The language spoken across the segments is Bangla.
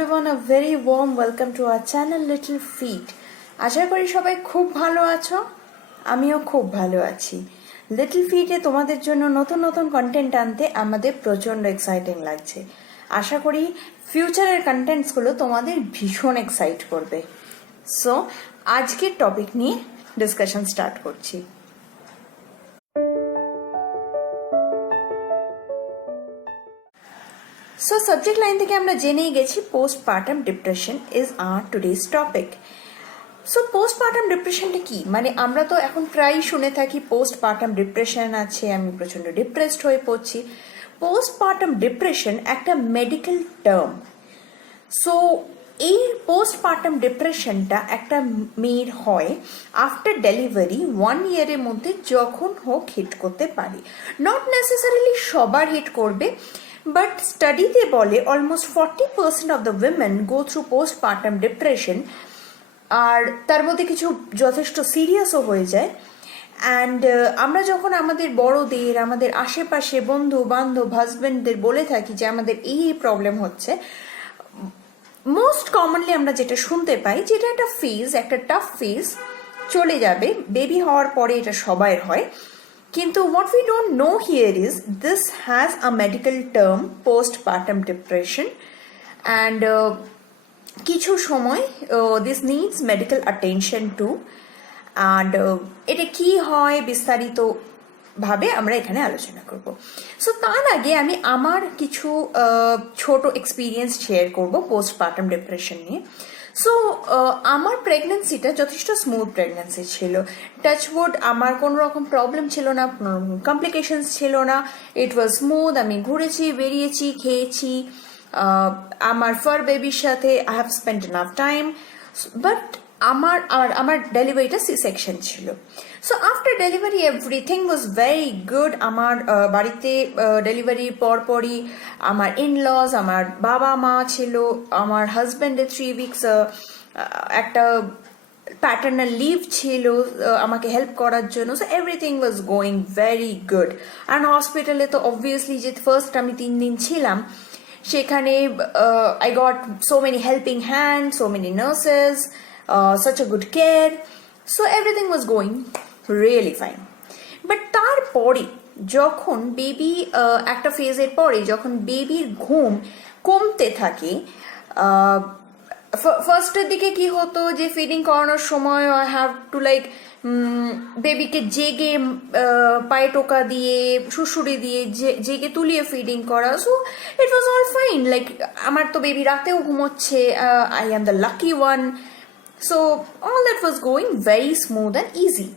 everyone, a very warm welcome to our channel Little Feet. আশা করি সবাই খুব ভালো আছো, আমিও খুব ভালো আছি। লিটল ফিটে তোমাদের জন্য নতুন নতুন কন্টেন্ট আনতে আমাদের প্রচন্ড এক্সাইটিং লাগছে। আশা করি ফিউচারের কন্টেন্টসগুলো তোমাদের ভীষণ এক্সাইট করবে। সো আজকের টপিক নিয়ে ডিসকাশন স্টার্ট করছি। সো সাবজেক্ট লাইন থেকে আমরা জেনেই গেছি postpartum depression is our today's topic. So postpartum ডিপ্রেশনটা কি? মানে আমরা তো এখন প্রায়ই শুনে থাকি পোস্টপার্টাম ডিপ্রেশন আছে, আমি প্রচন্ড ডিপ্রেসড হয়ে পড়ছি। পোস্টপার্টাম ডিপ্রেশন একটা মেডিকেল টার্ম। সো এই পোস্টপার্টাম ডিপ্রেশনটা একটা মেয়ের হয় আফটার ডেলিভারি 1 ইয়ারের মধ্যে যখন হোক হিট করতে পারে। নট নেসেসারিলি সবার হিট করবে, বাট স্টাডিতে বলে almost 40% of the women go through postpartum depression. আর তার মধ্যে কিছু যথেষ্ট সিরিয়াসও হয়ে যায়। অ্যান্ড আমরা যখন আমাদের বড়দের, আমাদের আশেপাশে বন্ধু বান্ধব, হাজব্যান্ডদের বলে থাকি যে আমাদের এই প্রবলেম হচ্ছে, মোস্ট কমনলি আমরা যেটা শুনতে পাই যেটা একটা ফেজ, একটা টাফ ফেজ, চলে যাবে। বেবি হওয়ার পরে এটা সবাইয়ের হয়। কিন্তু what we don't know here is this has a medical term, postpartum depression, and কিছু সময় this needs medical attention too. and এটা কি হয় বিস্তারিত ভাবে আমরা এখানে আলোচনা করব। সো তার আগে আমি আমার কিছু ছোট এক্সপিরিয়েন্স শেয়ার করব পোস্টপার্টাম ডিপ্রেশন নিয়ে। সো আমার প্রেগনেন্সিটা যথেষ্ট স্মুথ প্রেগনেন্সি ছিল। টাচউড আমার কোনো রকম প্রবলেম ছিল না, কোনো রকম কমপ্লিকেশনস ছিল না। ইট ওয়াজ স্মুথ। আমি ঘুরেছি, বেরিয়েছি, খেয়েছি। আমার ফার বেবির সাথে I have spent enough time. But আমার ডেলিভারিটা সি সেকশন ছিল। So after delivery everything was very good. আমার বাড়িতে ডেলিভারির পরপরই আমার ইনলজ, আমার বাবা মা ছিল, আমার হাজব্যান্ডের 3 weeks একটা প্যাটার্নাল লিভ ছিল আমাকে হেল্প করার জন্য। So everything was going very good. And হসপিটালে তো অবভিয়াসলি যে ফার্স্ট আমি 3 দিন ছিলাম, সেখানে I got so many helping hands, so many nurses, such a good care. So everything was going really fine. But তারপরে যখন বেবি একটা ফেজের পরে যখন বেবির ঘুম কমতে থাকে, ফার্স্টের দিকে কি হতো যে ফিডিং করানোর সময় আই হ্যাভ টু লাইক বেবিকে জেগে পায়ে টোকা দিয়ে, শুশুড়ি দিয়ে জেগে তুলিয়ে ফিডিং করা। So it was all fine. Like আমার তো বেবি রাতেও ঘুমোচ্ছে, I am the lucky one. So all that was going very smooth and easy.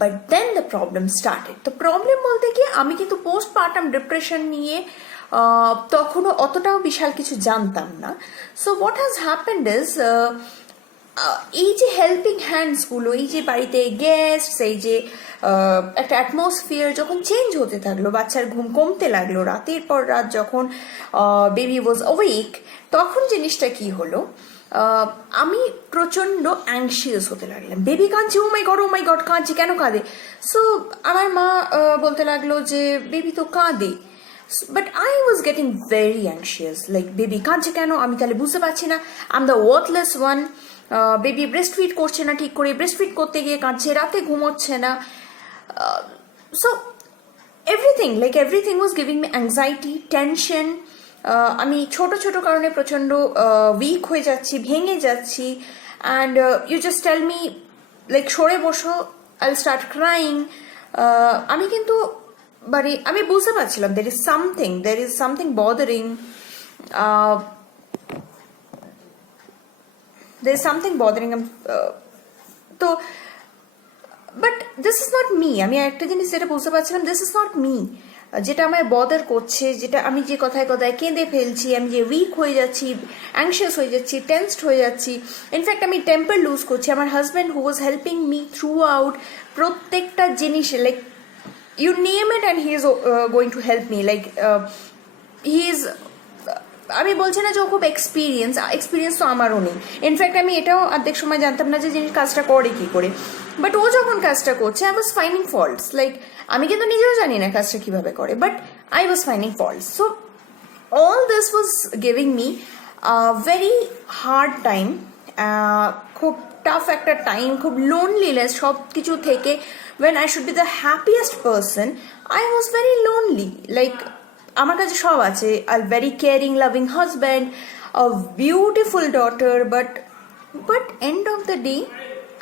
But then the problem started. তো প্রবলেম বলতে কি, আমি কিন্তু পোস্টপার্টাম ডিপ্রেশন নিয়ে তখনও অতটাও বিশাল কিছু জানতাম না। So what has happened is, এই যে হেল্পিং হ্যান্ডসগুলো, এই যে বাড়িতে গেস্ট, এই যে একটা অ্যাটমসফিয়ার যখন চেঞ্জ হতে থাকলো, বাচ্চার ঘুম কমতে লাগলো, রাতের পর রাত যখন বেবি ওয়াজ অওয়েক, তখন জিনিসটা কি হলো, আমি প্রচন্ড অ্যাংশিয়াস হতে লাগলাম। বেবি কাঁদছে, ও মাই গড কাঁদছে, কেন কাঁদে? সো আমার মা বলতে লাগলো যে বেবি তো কাঁদে। But I was getting very anxious, like baby কাঁদছে কেন, আমি তাহলে বুঝতে পারছি না, I am the worthless one. Baby breast feed করছে না ঠিক করে, ব্রেস্ট ফিড করতে গিয়ে কাঁদছে, রাতে ঘুমোচ্ছে না। So everything was giving me anxiety, tension. আমি ছোট ছোট কারণে প্রচন্ড উইক হয়ে যাচ্ছি, ভেঙে যাচ্ছি। And you just tell me like সরে বসো, আই উইল স্টার্ট ক্রাইং। আমি কিন্তু মানে আমি বুঝতে পারছিলাম there is something bothering, there is something bothering him. তো but this is not me. আমি একটা জিনিস যেটা বুঝতে পারছিলাম, দিস ইজ নট মি। যেটা আমায় বদার করছে, যেটা আমি যে কথায় কথায় কেঁদে ফেলছি, আমি যে উইক হয়ে যাচ্ছি, অ্যাংশিয়াস হয়ে যাচ্ছি, টেন্সড হয়ে যাচ্ছি, ইনফ্যাক্ট আমি টেম্পার লুজ করছি। আমার husband who was helping me throughout প্রত্যেকটা জিনিসে, like you name it and he is going to help me. Like he is, আমি বলছি না যে ও খুব এক্সপিরিয়েন্স তো আমারও নেই। ইনফ্যাক্ট আমি এটাও অর্ধেক সময় জানতাম না যে জিনিস কাজটা করে কি করে। বাট ও যখন কাজটা করছে, I was finding faults. Like আমি কিন্তু নিজেও জানি না কাজটা কিভাবে করে, but I was finding faults. So all this was giving me very hard time, খুব টাফ একটা টাইম, খুব লোনলিনেস সব কিছু থেকে। when I should be the happiest person, I was very lonely. Like আমার কাছে সব আছে, a very caring loving husband, a beautiful daughter, but end of the day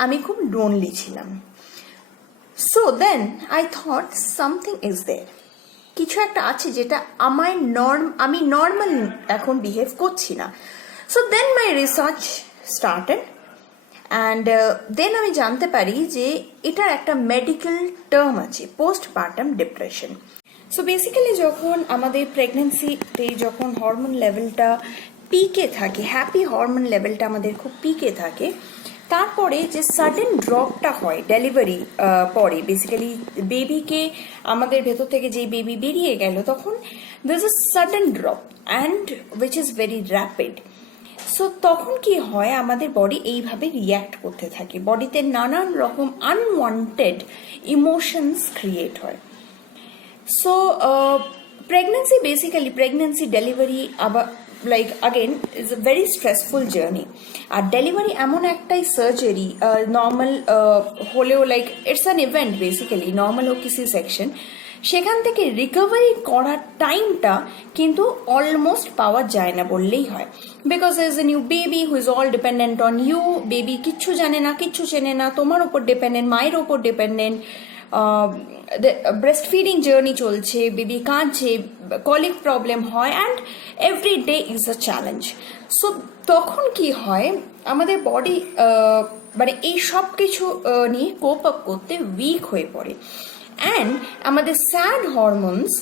আমি খুব লোনলি ছিলাম। So then I thought something is there, কিছু একটা আছে যেটা আমি নর্মাল এখন বিহেভ করছি না। So then my research started and then আমি জানতে পারি যে এটার একটা মেডিকেল টার্ম আছে, পোস্টপার্টাম ডিপ্রেশন। সো বেসিক্যালি যখন আমাদের প্রেগনেন্সিতে যখন হরমোন লেভেলটা পিকে থাকে, হ্যাপি হরমোন লেভেলটা আমাদের খুব পিকে থাকে, তারপরে যে সাডেন ড্রপটা হয় ডেলিভারি পরে, বেসিক্যালি বেবিকে আমাদের ভেতর থেকে যে বেবি বেরিয়ে গেল, তখন there is a sudden drop and which is very rapid. So তখন কি হয়, আমাদের বডি এইভাবে রিয়্যাক্ট করতে থাকে, বডিতে নানান রকম আনওয়ান্টেড ইমোশনস ক্রিয়েট হয়। সো প্রেগনেন্সি ডেলিভারি আবার like again is a very stressful journey. আর ডেলিভারি এমন একটাই সার্জারি, নর্মাল হলেও like it's an event, basically normal হোক কি সেকশন, সেখান থেকে রিকভারি করার টাইমটা কিন্তু অলমোস্ট পাওয়া যায় না বললেই হয়। Because as a new baby who is all dependent on you, baby কিচ্ছু জানে না, কিচ্ছু চেনে না, তোমার ওপর ডিপেন্ডেন্ট, মায়ের ওপর ডিপেন্ডেন্ট, ব্রেস্ট ফিডিং জার্নি চলছে, বেবি কাঁদছে, কলিক প্রবলেম হয়, and every day is a challenge. So তখন কি হয়, আমাদের বডি মানে এই সব কিছু নিয়ে কোপ আপ করতে উইক হয়ে পড়ে, অ্যান্ড আমাদের স্যাড হরমোনস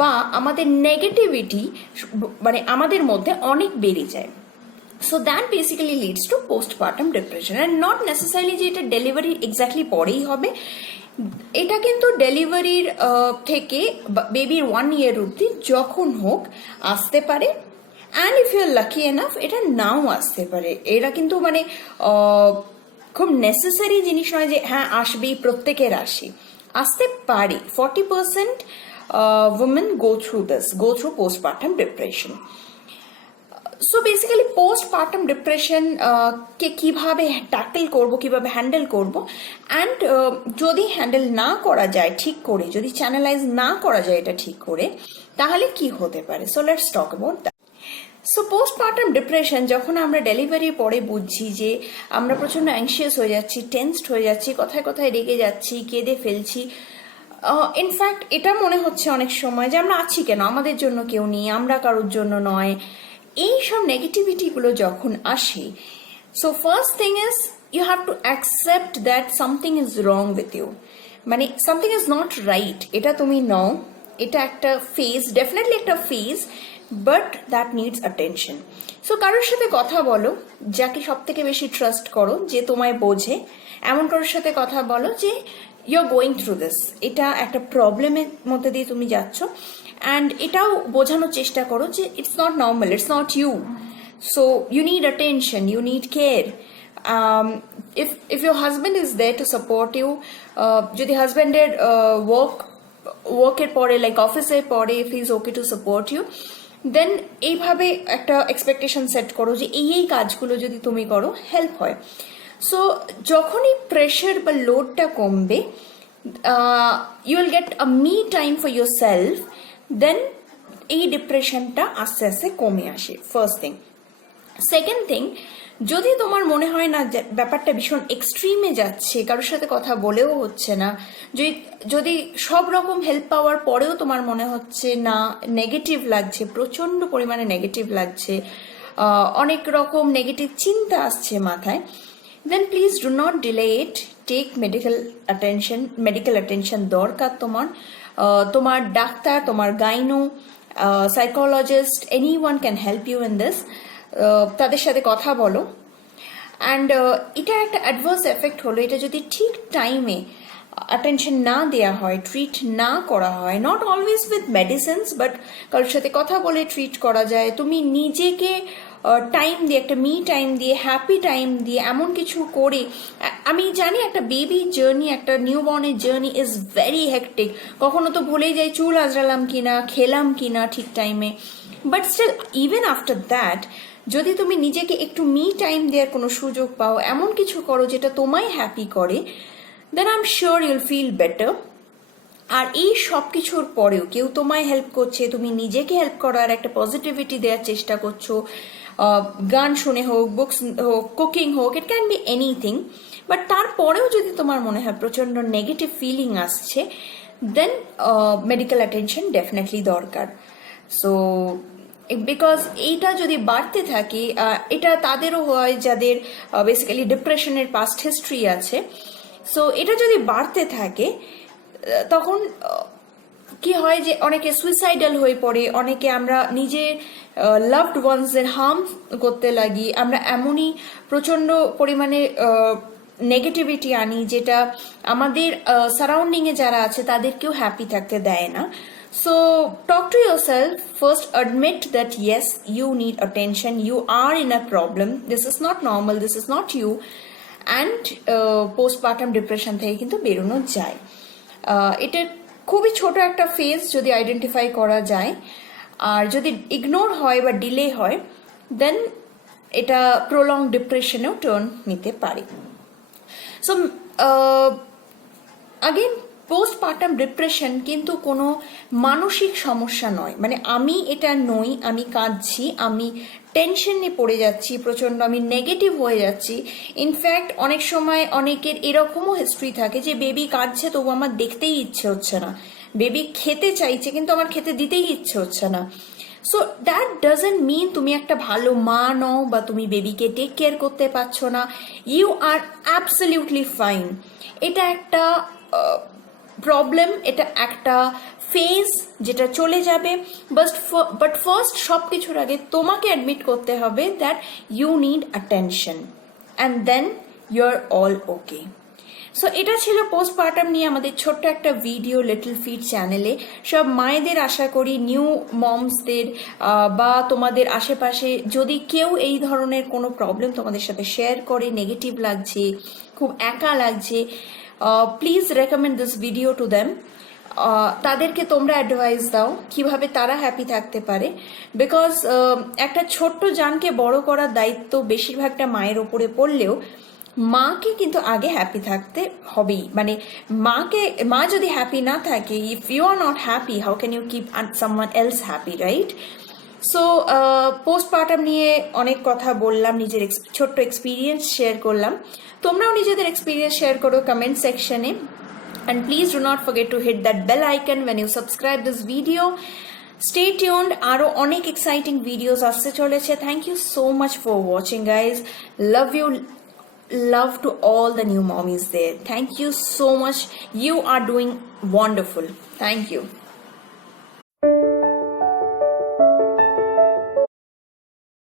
বা আমাদের নেগেটিভিটি মানে আমাদের মধ্যে অনেক বেড়ে যায়। So that basically leads to postpartum depression, and not necessarily যে এটা ডেলিভারি এক্স্যাক্টলি পরেই হবে, এটা কিন্তু ডেলিভারির থেকে বেবির 1 year অব্দি যখন হোক আসতে পারে, and if you are lucky enough এটা নাও আসতে পারে। এরা কিন্তু মানে খুব নেসেসারি জিনিস নয় যে হ্যাঁ আসবেই, প্রত্যেকের আসতে পারে। 40% women go through postpartum depression. So basically postpartum depression কে কিভাবে ট্যাকল করব, কিভাবে হ্যান্ডেল করব, অ্যান্ড যদি হ্যান্ডেল না করা যায় ঠিক করে, যদি চ্যানেলাইজ না করা যায় এটা ঠিক করে, তাহলে কি হতে পারে। So let's talk about that. So postpartum depression যখন আমরা ডেলিভারির পরে বুঝছি যে আমরা প্রচন্ড অ্যাংশিয়াস হয়ে যাচ্ছি, টেন্সড হয়ে যাচ্ছি, কথায় কথায় রেগে যাচ্ছি, কেঁদে ফেলছি, ইনফ্যাক্ট এটা মনে হচ্ছে অনেক সময় যে আমরা আছি কেন, আমাদের জন্য কেউ নেই, আমরা কারোর জন্য নয়, এই সব নেগেটিভিটিগুলো যখন আসে, so first thing is you have to accept that something is wrong with you, মানে সামথিং ইজ নট রাইট, এটা তুমি নও, এটা একটা ফেজ, ডেফিনেটলি একটা phase, but that needs attention. So কারোর সাথে কথা বলো যাকে সব থেকে বেশি ট্রাস্ট করো, যে তোমায় বোঝে, এমন কারোর সাথে কথা বলো যে you are going through this, এটা একটা প্রবলেমের মধ্যে দিয়ে তুমি যাচ্ছ, অ্যান্ড এটাও বোঝানোর চেষ্টা করো যে it's not normal, it's not you, so you need attention, you need care. If your husband is there to support you, যদি হাজব্যান্ডের ওয়ার্কের পরে লাইক অফিসের পরে if he is okay to support you, then এইভাবে একটা এক্সপেকটেশন সেট করো যে এই কাজগুলো যদি তুমি করো হেল্প হয়। সো যখনই প্রেশার বা লোডটা কমবে, you will get a me time for yourself, then এই ডিপ্রেশনটা আস্তে আস্তে কমে আসে, ফার্স্ট থিং। সেকেন্ড থিং, যদি তোমার মনে হয় না ব্যাপারটা ভীষণ এক্সট্রিমে যাচ্ছে, কারোর সাথে কথা বলেও হচ্ছে না, যদি সব রকম হেল্প পাওয়ার পরেও তোমার মনে হচ্ছে না, নেগেটিভ লাগছে, প্রচন্ড পরিমাণে নেগেটিভ লাগছে, অনেক রকম নেগেটিভ চিন্তা আসছে মাথায়, then please do not delay it, take medical attention দরকার তোমার ডাক্তার, তোমার gyno, psychologist, anyone can help you in this, তাদের সাথে কথা বলো। অ্যান্ড এটার একটা অ্যাডভার্স এফেক্ট হলো, এটা যদি ঠিক টাইমে অ্যাটেনশন না দেওয়া হয়, ট্রিট না করা হয়, not always with medicines, but কারোর সাথে কথা বলে ট্রিট করা যায়, তুমি নিজেকে টাইম দিয়ে, একটা মি টাইম দিয়ে, হ্যাপি টাইম দিয়ে, এমন কিছু করে, আমি জানি একটা বেবি জার্নি, একটা নিউ বর্নের জার্নি ইজ ভেরি হেক্টিক, কখনো তো ভুলেই যাই চুল আজরালাম কিনা, খেলাম কিনা ঠিক টাইমে, but still even after that যদি তুমি নিজেকে একটু মি টাইম দেওয়ার কোনো সুযোগ পাও, এমন কিছু করো যেটা তোমায় হ্যাপি করে, then I am sure you'll feel better. আর এই সব কিছুর পরেও কেউ তোমায় হেল্প করছে, তুমি নিজেকে হেল্প করার একটা পজিটিভিটি দেওয়ার চেষ্টা করছো, গান শুনে হোক, বুকস হোক, কুকিং হোক, it can be anything, but তারপরেও যদি তোমার মনে হয় প্রচন্ড নেগেটিভ ফিলিং আসছে, দেন মেডিকেল অ্যাটেনশন ডেফিনেটলি দরকার। সো বিকজ এইটা যদি বাড়তে থাকে, এটা তাদেরও হয় যাদের বেসিক্যালি ডিপ্রেশনের পাস্ট হিস্ট্রি আছে। সো এটা যদি বাড়তে থাকে তখন কি হয় যে অনেকে সুইসাইডাল হয়ে পড়ে, অনেকে আমরা নিজের লাভড ওয়ান্সদের হার্ম করতে লাগি, আমরা এমনই প্রচন্ড পরিমাণে নেগেটিভিটি আনি যেটা আমাদের সারাউন্ডিংয়ে যারা আছে তাদেরকেও হ্যাপি থাকতে দেয় না। So talk to yourself first, admit that yes, you need attention, you are in a problem, this is not normal, this is not you, and postpartum depression থেকে কিন্তু বেরোনো যায়। এটা খুবই ছোট একটা ফেজ যদি আইডেন্টিফাই করা যায়, আর যদি ইগনোর হয় বা ডিলে হয়, দেন এটা প্রলং ডিপ্রেশনেও টার্ন নিতে পারে। সো আগেন, পোস্টপার্টাম ডিপ্রেশন কিন্তু কোনো মানসিক সমস্যা নয়, মানে আমি এটা নই, আমি কাঁদছি, আমি টেনশনে পড়ে যাচ্ছি প্রচন্ড, আমি নেগেটিভ হয়ে যাচ্ছি। ইনফ্যাক্ট অনেক সময় অনেকের এরকমও হিস্ট্রি থাকে যে বেবি কাঁদছে তবু আমার দেখতেই ইচ্ছে হচ্ছে না, বেবি খেতে চাইছে কিন্তু আমার খেতে দিতেই ইচ্ছে হচ্ছে না। সো দ্যাট ডাজন্ট মিন তুমি একটা ভালো মা নও বা তুমি বেবিকে টেক কেয়ার করতে পারছো না। You are absolutely fine. এটা একটা প্রবলেম, এটা একটা ফেজ যেটা চলে যাবে। বাট ফার্স্ট সব কিছুর আগে তোমাকে অ্যাডমিট করতে হবে that you need attention, and then you are all okay. So এটা ছিল পোস্টপার্টাম নিয়ে আমাদের ছোট্ট একটা ভিডিও লিটল ফিট চ্যানেলে। সব মায়েদের, আশা করি নিউ মমসদের বা তোমাদের আশেপাশে যদি কেউ এই ধরনের কোনো প্রবলেম তোমাদের সাথে শেয়ার করে, নেগেটিভ লাগছে, খুব একা লাগছে, please recommend this video to them. তাদেরকে তোমরা অ্যাডভাইস দাও কিভাবে তারা হ্যাপি থাকতে পারে, বিকজ একটা ছোট্ট জানকে বড় করার দায়িত্ব বেশিরভাগটা মায়ের ওপরে পড়লেও মাকে কিন্তু আগে হ্যাপি থাকতে হবেই। মানে মা যদি হ্যাপি না থাকে, if you are not happy, how can you keep someone else happy, right? So postpartum নিয়ে অনেক কথা বললাম, নিজের ছোট্ট এক্সপিরিয়েন্স শেয়ার করলাম। তোমরাও নিজেদের এক্সপিরিয়েন্স শেয়ার করো কমেন্ট সেকশনে, and please do not forget to hit that bell icon when you subscribe this video. Stay tuned, আরো অনেক এক্সাইটিং ভিডিওস আসতে চলেছে। Thank you so much for watching, guys. Love you, love to all the new mommies there. Thank you so much. You are doing wonderful. Thank you.